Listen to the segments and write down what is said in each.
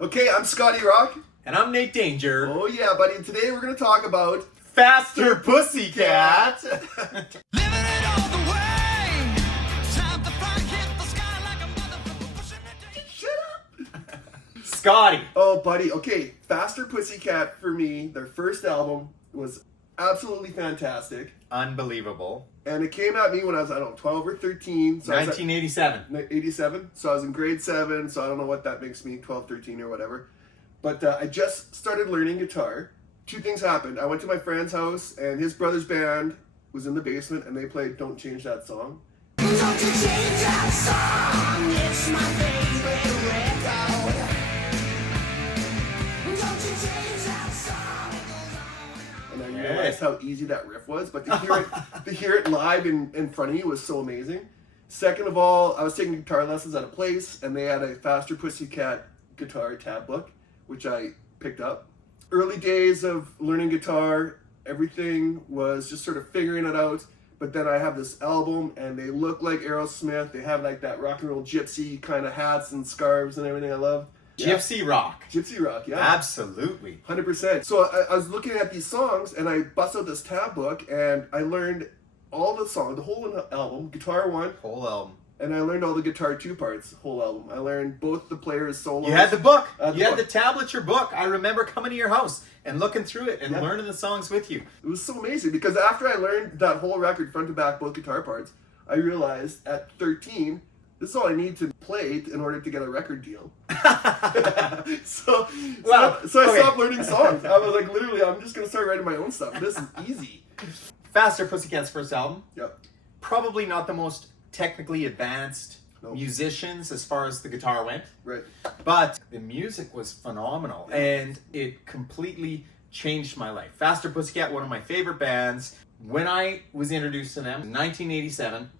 Okay, I'm Scotty Rock. And I'm Nate Danger. Oh yeah, buddy. And today we're going to talk about Faster Pussycat. Living it all the way. Time to fly, hit the sky like a motherfucker pushing it. Shut up. Scotty. Oh, buddy. Okay, Faster Pussycat for me, their first album was absolutely fantastic. Unbelievable. And it came at me when I was, I don't know, 12 or 13. So 1987. 87. So I was in grade 7, so I don't know what that makes me, 12, 13 or whatever. But I just started learning guitar. Two things happened. I went to my friend's house, and his brother's band was in the basement, and they played Don't Change That Song. Don't you change that song? It's my favorite record. Don't you change that song? And I realized how easy that riff was, but to hear it live in front of you was so amazing. Second of all, I was taking guitar lessons at a place, and they had a Faster Pussycat guitar tab book, which I picked up. Early days of learning guitar, everything was just sort of figuring it out. But then I have this album, and they look like Aerosmith. They have like that rock and roll gypsy kind of hats and scarves and everything I love. Gypsy Rock. Gypsy rock, yeah. Absolutely. 100%. So I was looking at these songs, and I bust out this tab book, and I learned all the songs, the whole album, guitar 1, Whole album. and I learned all the guitar 2 parts, whole album. I learned both the players' solos. You had the book. I had the You had book. the tablature book. I remember coming to your house and looking through it and Yeah. learning the songs with you. It was so amazing because after I learned that whole record front to back, both guitar parts, I realized at 13, this is all I need to play in order to get a record deal. so I okay. stopped learning songs. I was like, literally, I'm just gonna start writing my own stuff. This is easy. Faster Pussycat's first album. Yep. Probably not the most technically advanced Nope. musicians as far as the guitar went. Right. But the music was phenomenal, and it completely changed my life. Faster Pussycat, one of my favorite bands. When I was introduced to them in 1987,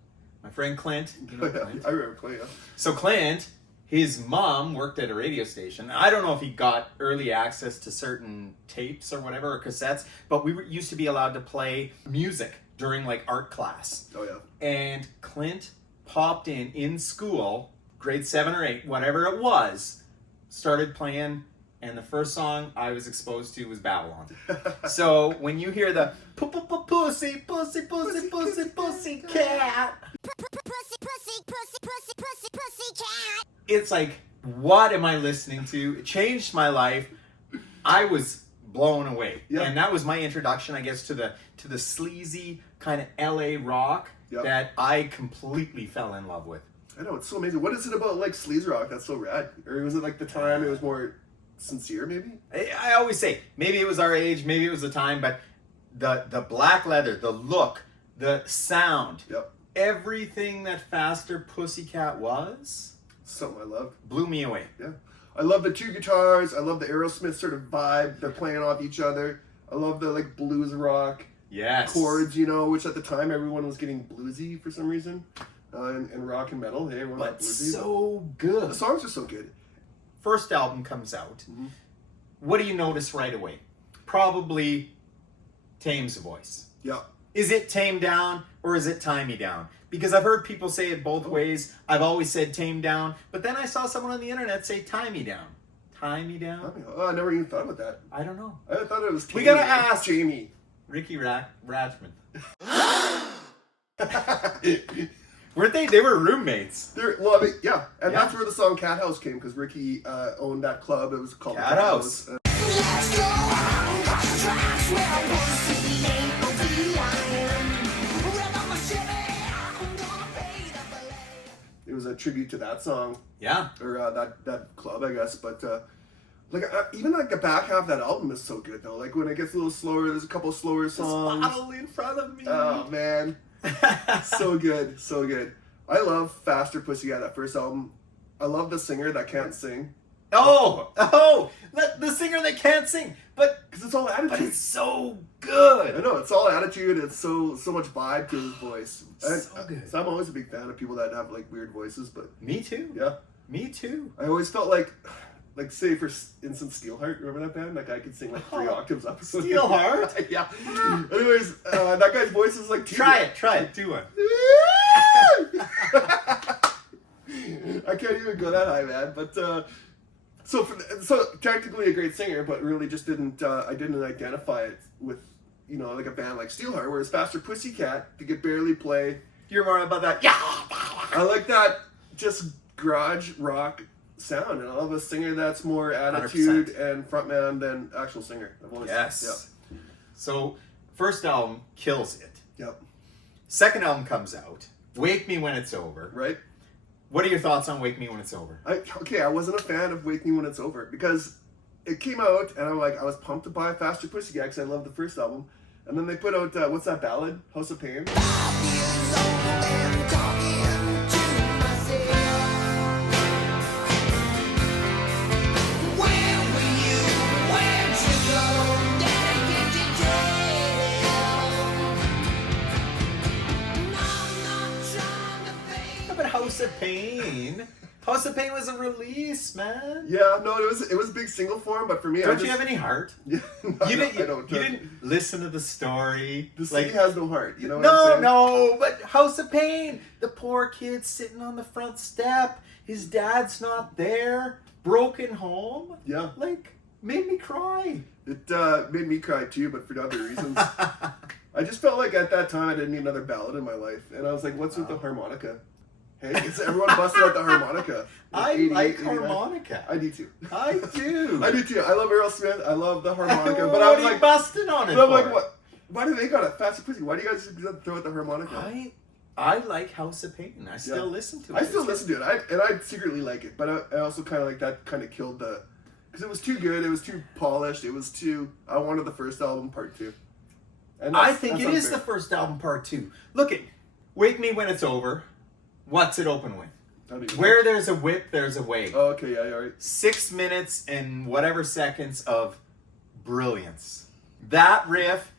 my friend Clint, you know Clint. I remember playing. So Clint, his mom worked at a radio station. I don't know if he got early access to certain tapes or whatever, or cassettes, but used to be allowed to play music during like art class. Oh yeah. And Clint popped in school, grade 7 or 8, whatever it was, started playing, and the first song I was exposed to was Babylon. So when you hear the pussy, pussy, pussy, pussy, pussy cat, Pussy cat. it's like, what am I listening to? It changed my life. I was blown away. Yeah. And that was my introduction, I guess, to the sleazy kind of LA rock Yep. that I completely fell in love with. I know, it's so amazing. What is it about like sleaze rock that's so rad? Or was it like the time it was more sincere, maybe? I always say, maybe it was our age, maybe it was the time, but the black leather, the look, the sound, Yep. everything that Faster Pussycat was, Something I loved. blew me away. Yeah. I love the 2 guitars. I love the Aerosmith sort of vibe. They're playing off each other. I love the like blues rock Yes. chords, you know, which at the time everyone was getting bluesy for some reason. In rock and metal, hey, everyone got But bluesy. so The good. songs are so good. First album comes out. Mhm. What do you notice right away? Probably tames the voice. Yeah. Is it tamed down or is it time me down? Because I've heard people say it both ways. I've always said tame down, but then I saw someone on the internet say tie me down. Tie me down? Oh, I never even thought about that. I don't know. I thought it was We Tammy, gotta like ask. Jamie. Ricky Ratchman. Weren't they? They were roommates. Well, I mean, yeah, and Yeah. that's where the song Cat House came because Ricky owned that club. It was called Cat House. Let's go on cross the tracks where pussy ain't no feline. Rev up my Chevy, I'm gonna pay the belay. It was a tribute to that song Yeah. or that club, I guess. But even like the back half of that album is so good though. Like when it gets a little slower, there's a couple slower songs. Bottle in front of me. Oh man, so good, so good. I love Faster Pussycat, that first album. I love the singer that can't sing the singer that can't sing, but because it's all attitude. it's so I good. know, it's all attitude. It's so much vibe to his voice. So good. So I'm always a big fan of people that have like weird voices, but Me too. yeah, Me too. I always felt like say for instance, Steelheart. Remember that band? That guy could sing like 3 Oh, octaves up. Steelheart? Yeah. Anyways, that guy's voice is like Try it. Do one. I can't even go that high, man. But So technically a great singer, but really just didn't. I didn't identify it with, like a band like Steelheart. Whereas Faster Pussycat, they could barely play. You're more about that. Yeah. I like that just garage rock sound, and I love a singer that's more attitude 100%. and frontman than actual singer. I've always, Yes. So first album kills it. Yep. Second album comes out. Wake Me When It's Over. Right. What are your thoughts on Wake Me When It's Over? I wasn't a fan of Wake Me When It's Over because it came out and I was pumped to buy Faster Pussycat because I loved the first album, and then they put out what's that ballad, House of Pain. But House of Pain. House of Pain was a release, man. Yeah, no, it was a big single for him, but for me, Don't you have any heart? Yeah, no, You didn't. I don't. You didn't listen to the story. The city Like, has no heart. You know what I'm no, saying? no. But House of Pain. The poor kid sitting on the front step. His dad's not there. Broken home. Yeah, Like, made me cry. it made me cry too, but for other reasons. I just felt like at that time I didn't need another ballad in my life, and I was like, "What's with the harmonica?" Hey, it's everyone busted out the harmonica. I 88, like 89. harmonica. I do too. I do. I do too. I love Earl Smith. I love the harmonica, but What I was are you like, busting on it but I'm for? like, what? Why do they got it? Faster Pussy. Why do you guys just throw out the harmonica? I like House of Pain. I still Yeah. listen to it. I still listen to it, and I secretly like it, but I also kind of like that. Kind of killed the, because it was too good. It was too polished. It was too. I wanted the first album part 2. And I think that's it is the unfair. first album part 2. Look at Wake Me When It's Over. What's it open with? I don't even Where there's a whip, there's a way. know. Oh, okay, yeah, all right. 6 minutes and whatever seconds of brilliance. That riff,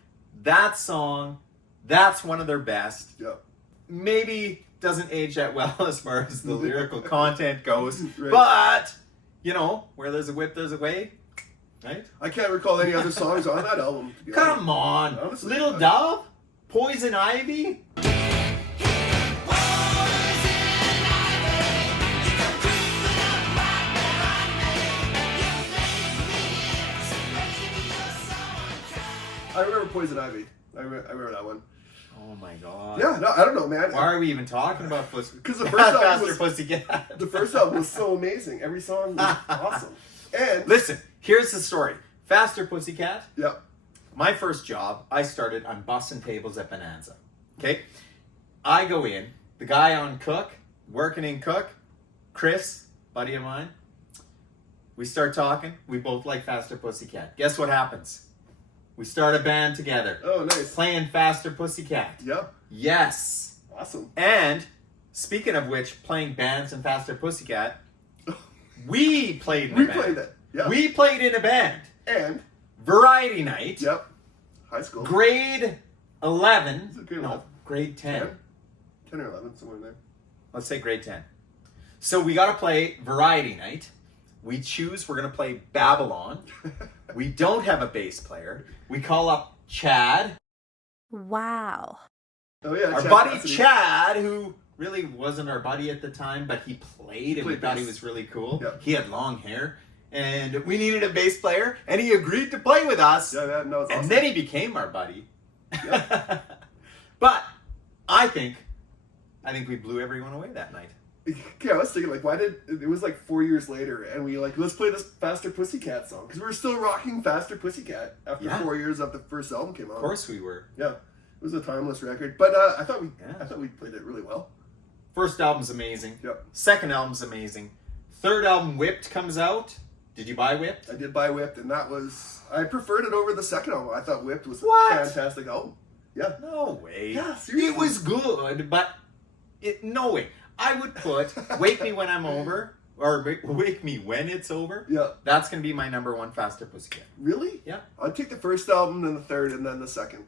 that song, that's one of their best. Yeah. Maybe doesn't age that well as far as the lyrical content goes, Right. but where there's a whip, there's a way, right? I can't recall any other songs on that album. To be honest. Come on, Honestly, Little I- Dove, Poison Ivy. I remember Poison Ivy. I remember that one. Oh my god. Yeah, no, I don't know, man. Why are we even talking about Pussy? 'Cause the first album Faster was- Pussycat. The first album was so amazing. Every song was awesome. And Listen, here's the story. Faster Pussycat. yeah, My first job, I started on bussing tables at Bonanza. Okay? I go in, the guy on Cook, working in Cook, Chris, buddy of mine, we start talking. We both like Faster Pussycat. Guess what happens? We start a band together, oh nice. playing Faster Pussycat. Yep, Yes. awesome. And speaking of which, playing bands and Faster Pussycat, we played in a We band. played that. Yeah, We played in a band. and Variety night. yep, high school. Grade 11. Is it grade no, 11? grade 10. 10 or 11, somewhere in there. Let's say grade 10. So we got to play variety night. We choose, we're going to play Babylon. We don't have a bass player. We call up Chad, Wow. Oh yeah, our Chad buddy Cassidy. Chad, who really wasn't our buddy at the time, but he played and we Played thought he bass. was really cool. Yep. He had long hair. And we needed a bass player, and he agreed to play with us. Yeah, no, it's And awesome. then he became our buddy. Yeah. But I think we blew everyone away that night. Okay, I was thinking like, why did it was like 4 years later, and we like let's play this Faster Pussycat song because we were still rocking Faster Pussycat after Yeah. 4 years after the first album came out. Of course we were. Yeah, it was a timeless record, but I thought Yeah. we played it really well. First album's amazing. Yep. Second album's amazing. Third album, Whipped, comes out. Did you buy Whipped? I did buy Whipped, and I preferred it over the second album. I thought Whipped was What? a fantastic album. Yeah. No way. Yeah, seriously. It was good, but no way. I would put Wake Me When I'm Over, or Wake Me When It's Over. Yeah. That's going to be my number one Faster Pussycat. Really? Yeah. I'd take the first album, then the third, and then the second.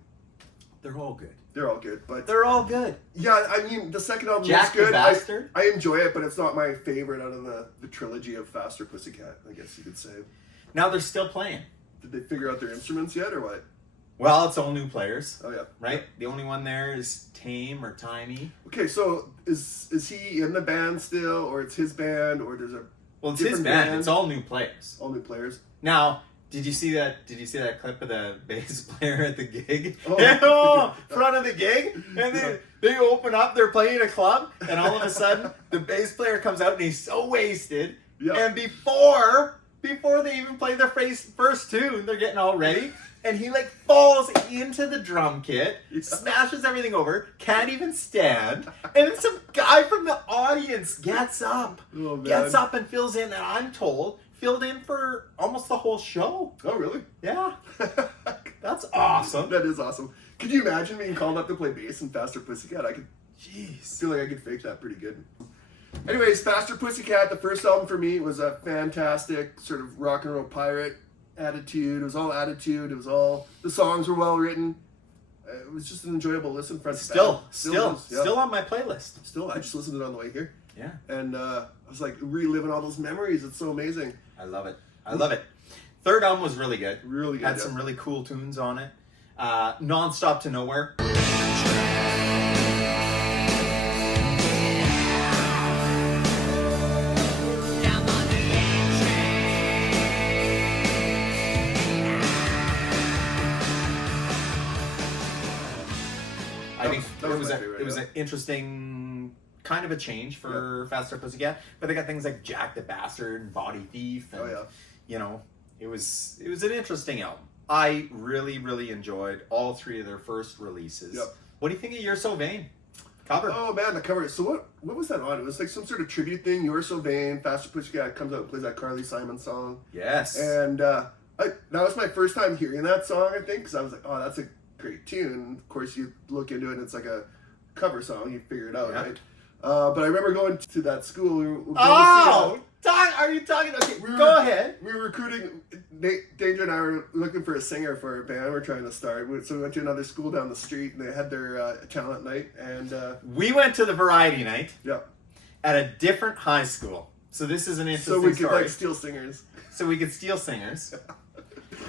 They're all good. They're all good, but They're all good. yeah, I mean the second album Jack is the good. Bastard. I enjoy it, but it's not my favorite out of the trilogy of Faster Pussycat. I guess you could say. Now they're still playing. Did they figure out their instruments yet, or what? Well, it's all new players, Oh yeah. right? The only one there is Tame or Timey. Okay, so is he in the band still, or it's his band, or there's a Well, it's his Different band. band. It's all new players. All new players. Now, did you see that? Did you see that clip of the bass player at the gig? Oh. Front of the gig, and they open up. They're playing a club, and all of a sudden, the bass player comes out, and he's so wasted. Yeah. And before they even play their first tune, they're getting all ready, and he like falls into the drum kit, Yeah. smashes everything over, can't even stand, and then some guy from the audience gets up. Oh, man. Gets up and fills in, and I'm told filled in for almost the whole show. Oh, really? Yeah, that's awesome. That is awesome. Could you imagine being called up to play bass in Faster Pussycat? I Jeez. feel like I could fake that pretty good. Anyways, Faster Pussycat, the first album for me, was a fantastic sort of rock and roll pirate attitude. It was all attitude. It was all, the songs were well written. It was just an enjoyable listen front to back. Still on my playlist. Still, I just listened to it on the way here. Yeah, And I was like reliving all those memories. It's so amazing. I love it. I love it. Third album was really good. Really good. Had yeah. some really cool tunes on it. Non-Stop to Nowhere. I think that was my it favorite, was yeah. an interesting kind of a change for Faster Pussycat, but they got things like Jack the Bastard and Body Thief, and Oh, yeah. you know, it was an interesting album. I really enjoyed all three of their first releases. Yep. What do you think of You're So Vain cover? Oh man, the cover. So what was that on? It was like some sort of tribute thing. You're So Vain. Faster Pussycat comes out and plays that Carly Simon song. Yes. And that was my first time hearing that song, I think, because I was like, oh, that's a great tune. Of course, you look into it and it's like a cover song. You figure it out, Yeah. right? But I remember going to that school. We were going to Oh! Are you talking? Okay, go ahead. We were recruiting. Danger and I were looking for a singer for our band we're trying to start. So we went to another school down the street, and they had their talent night. And We went to the variety night yeah, at a different high school. So this is an interesting so we could story. like steal singers. So we could steal singers.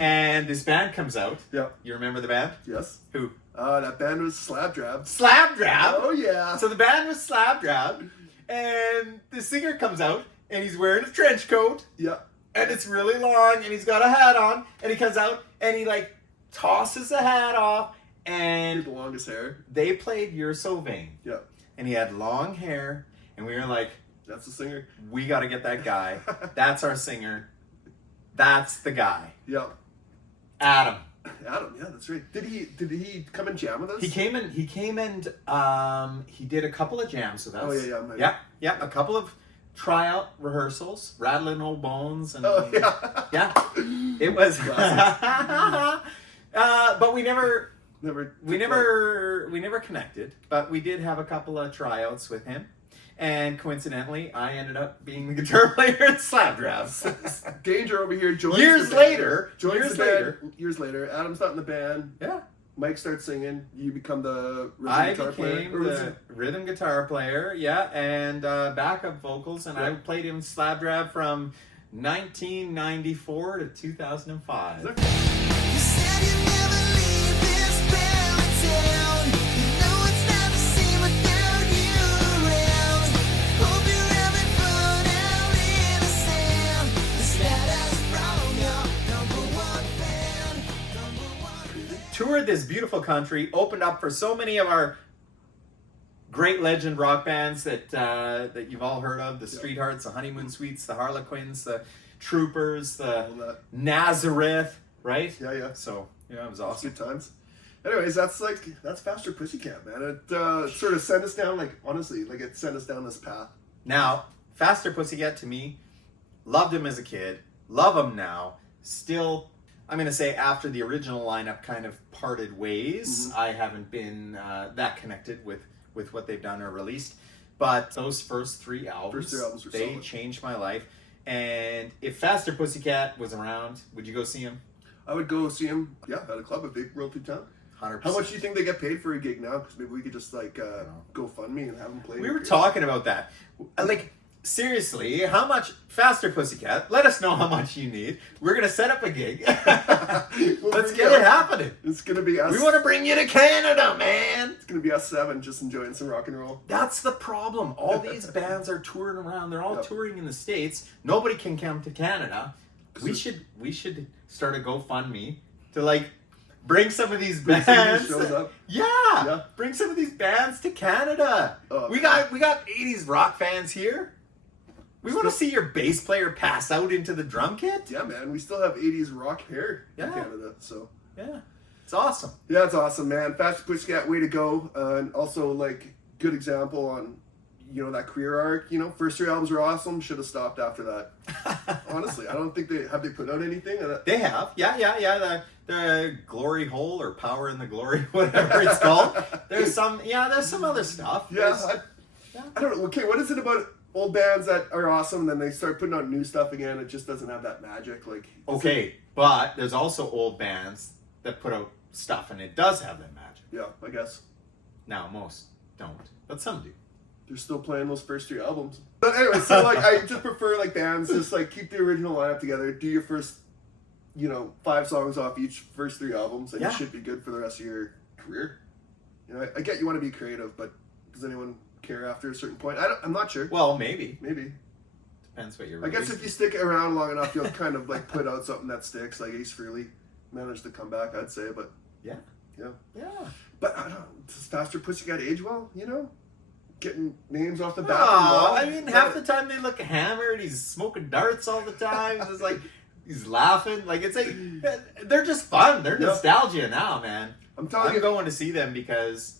And this band comes out. Yeah. You remember the band? Yes. Who? That band was Slapdrab. Slapdrab. Oh yeah. So the band was Slapdrab, and the singer comes out, and he's wearing a trench coat, Yeah. and it's really long, and he's got a hat on, and he comes out, and he like tosses the hat off, He had and the longest hair. they played You're So Vain, Yeah. and he had long hair, and we were like, That's the singer. we got to get that guy. That's our singer. That's the guy. Yeah. Adam. Adam. Yeah, that's right. Did he come and jam with us? He came and he did a couple of jams with us. Oh, yeah, maybe. yeah, a couple of tryout rehearsals, rattling old bones, and Oh yeah. yeah, it was. But we never connected. But we did have a couple of tryouts with him, and coincidentally, I ended up being the guitar player in Slapdrab. Danger over here joins Years the band. later, Joins years the band. later. Years later. Adam's not in the band. Yeah. Mike starts singing. You become the rhythm I guitar player. became Or was the it- rhythm guitar player, yeah, and backup vocals, and I Yeah. played in Slapdrab from 1994 to 2005. Is You said you'd never leave this fairy tale. You know it's not the same without you around. Hope you're having fun out in the sand. The status from your number one fan. Number one fan. Toured this beautiful country, opened up for so many of our great legend rock bands that you've all heard of: the Streethearts, the Honeymoon Suites, the Harlequins, the Troopers, the all that? Nazareth, right? Yeah, yeah. So yeah, it was That's awesome. good times. Anyways, that's Faster Pussycat, man. It sort of sent us down, like, honestly, like it sent us down this path. Now, Faster Pussycat to me, loved him as a kid, love him now. Still, I'm going to say after the original lineup kind of parted ways, I haven't been that connected with what they've done or released. But those first three albums, were they solid. changed my life. And if Faster Pussycat was around, would you go see him? I would go see him, yeah, at a club if they rolled through town. 100%. How much do you think they get paid for a gig now? Because maybe we could just like know. go fund me and have them play. We were talking about that. Like, seriously, how much Faster Pussycat? Let us know how much you need. We're gonna set up a gig. Let's get it happening. It's gonna be us. We want to bring you to Canada, man. It's gonna be us 7 just enjoying some rock and roll. That's the problem. All these bands are touring around. They're all Yep. touring in the States. Nobody can come to Canada. We So- should start a GoFundMe to like bring some of these Bring some of bands. these shows up. Yeah. Yeah. Bring some of these bands to Canada. Oh, we man. got 80s rock fans here. We want to see your bass player pass out into the drum kit. Yeah, man. We still have 80s rock hair in Yeah. Canada, so. Yeah. It's awesome. Yeah, it's awesome, man. Faster Pussycat, way to go. And also, like, good example on, you know, that career arc. You know, first 3 albums were awesome. Should have stopped after that. Honestly, I don't think they put out anything. They have, yeah. The Glory Hole or Power in the Glory, whatever it's called. There's some other stuff. Yeah, There's- I don't know. Okay, what is it about old bands that are awesome, and then they start putting out new stuff again? It just doesn't have that magic. Like, Okay, but there's also old bands that put out stuff and it does have that magic. yeah, I guess Now most don't, but some do. they're still playing those first 3 albums. But anyway, so like, I just prefer like bands just like keep the original lineup together. Do your first, 5 songs off each first 3 albums, and Yeah. you should be good for the rest of your career. You know, I get you want to be creative, but does anyone care after a certain point? I'm not sure. Well, maybe. Maybe. Depends what you're I guess if you stick around long enough, you'll kind of like put out something that sticks. Like Ace Frehley managed to come back, I'd say. But Yeah. but I don't know. Does Faster Pussycat age well? You know, getting names off the bat. Oh, I mean, half the time they look hammered. He's smoking darts all the time. It's like he's laughing. Like it's like they're just fun. They're Yeah. nostalgia now, man. I'm telling I'm you. going to see them because,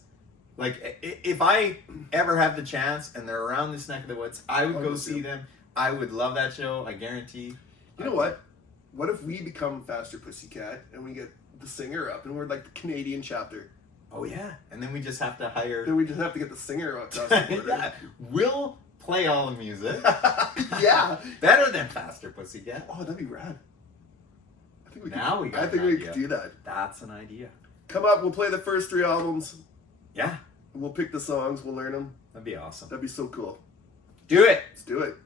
like, if I ever have the chance and they're around this neck of the woods, I would I'll go go see see them. I would love that show. I guarantee. You know what? What if we become Faster Pussycat and we get the singer up and we're like the Canadian chapter? Oh yeah, and then we just have to hire. Then we just have to get the singer across the border. Yeah, we'll play all the music. Yeah. Better than Faster Pussycat. Oh, that'd be rad. I think we Now could, we got I think an we idea. could do that. That's an idea. Come up, we'll play the first 3 albums. Yeah, We'll pick the songs, we'll learn them. that'd be awesome. That'd be so cool. Do it. Let's do it.